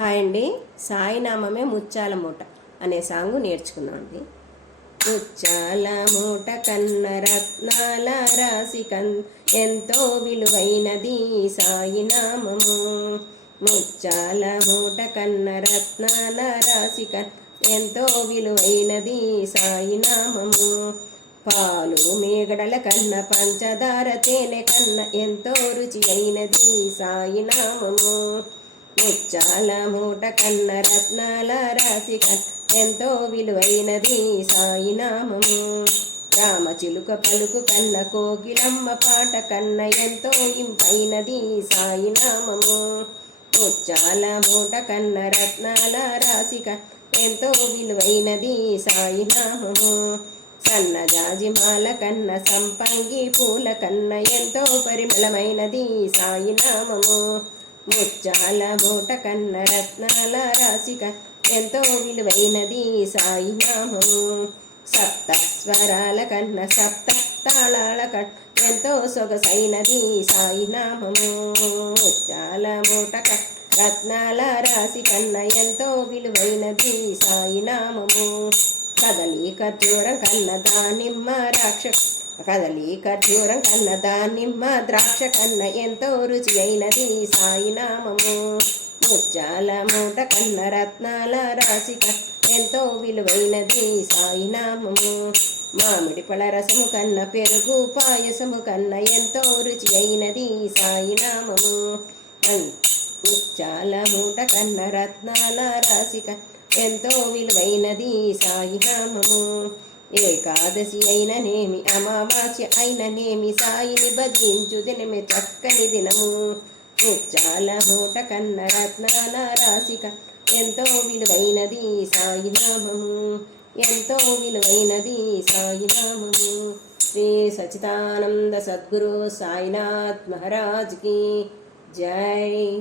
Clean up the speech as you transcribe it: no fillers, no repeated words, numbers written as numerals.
Hi అండి. సాయినామమే ముత్యాల మూట అనే సాంగ్ నేర్చుకుందాం అండి. ముత్యాల మూట కన్న రత్నాల రాశి ఎంతో విలువైనది సాయినామము. ముత్యాల మూట కన్న రత్నాల రాశి ఎంతో విలువైనది సాయినామము. పాలు మేగడల కన్న పంచదార తేనె కన్న ఎంతో రుచి అయినది సాయినామము. ముత్యాల మూట కన్న రత్నాల రాశి ఎంతో విలువైనది సాయినామము. రామచిలుక పలుకు కన్న కోకిలమ్మ పాట కన్న ఎంతో ఇంపైనది సాయినామము. ముత్యాల మూట కన్న రత్నాల రాశి ఎంతో విలువైనది సాయినామము. సన్నజాజి మాల కన్న సంపంగి పూల కన్న ఎంతో పరిమళమైనది సాయినామము. ముత్యాల మూట కన్న రత్నాల రాశి ఎంతో విలువైనది సాయినామము. సప్త స్వరాల కన్న సప్త తాళాల ఎంతో సొగసైనది సాయినామము. ముత్యాల మూట రత్నాల రాశి కన్న ఎంతో విలువైనది సాయినామము. కదలి ఖర్జూరం కన్న దానిమ్మ కదలి ఖర్జూరం కన్న దానిమ్మ ద్రాక్ష కన్న ఎంతో రుచి అయినది సాయినామము. ముత్యాల మూట కన్న రత్నాల రాశి ఎంతో విలువైనది సాయినామము. మామిడి పళ్ళ రసము కన్న పెరుగు పాయసము కన్న ఎంతో రుచి అయినది సాయినామము. ముత్యాల మూట కన్న రత్నాల రాశి ఎంతో విలువైనది సాయినామము. ఏకాదశి అయిననేమి అమావాస్య అయిననేమి సాయిని భజించు దినమే చక్కని దినము. ముత్యాల మూట కన్న రత్నాల రాశి ఎంతో విలువైనది సాయినామము. ఎంతో విలువైనది సాయినామము. శ్రీ సచ్చిదానంద సద్గురు సాయినాథ్ మహారాజ్ కి జై.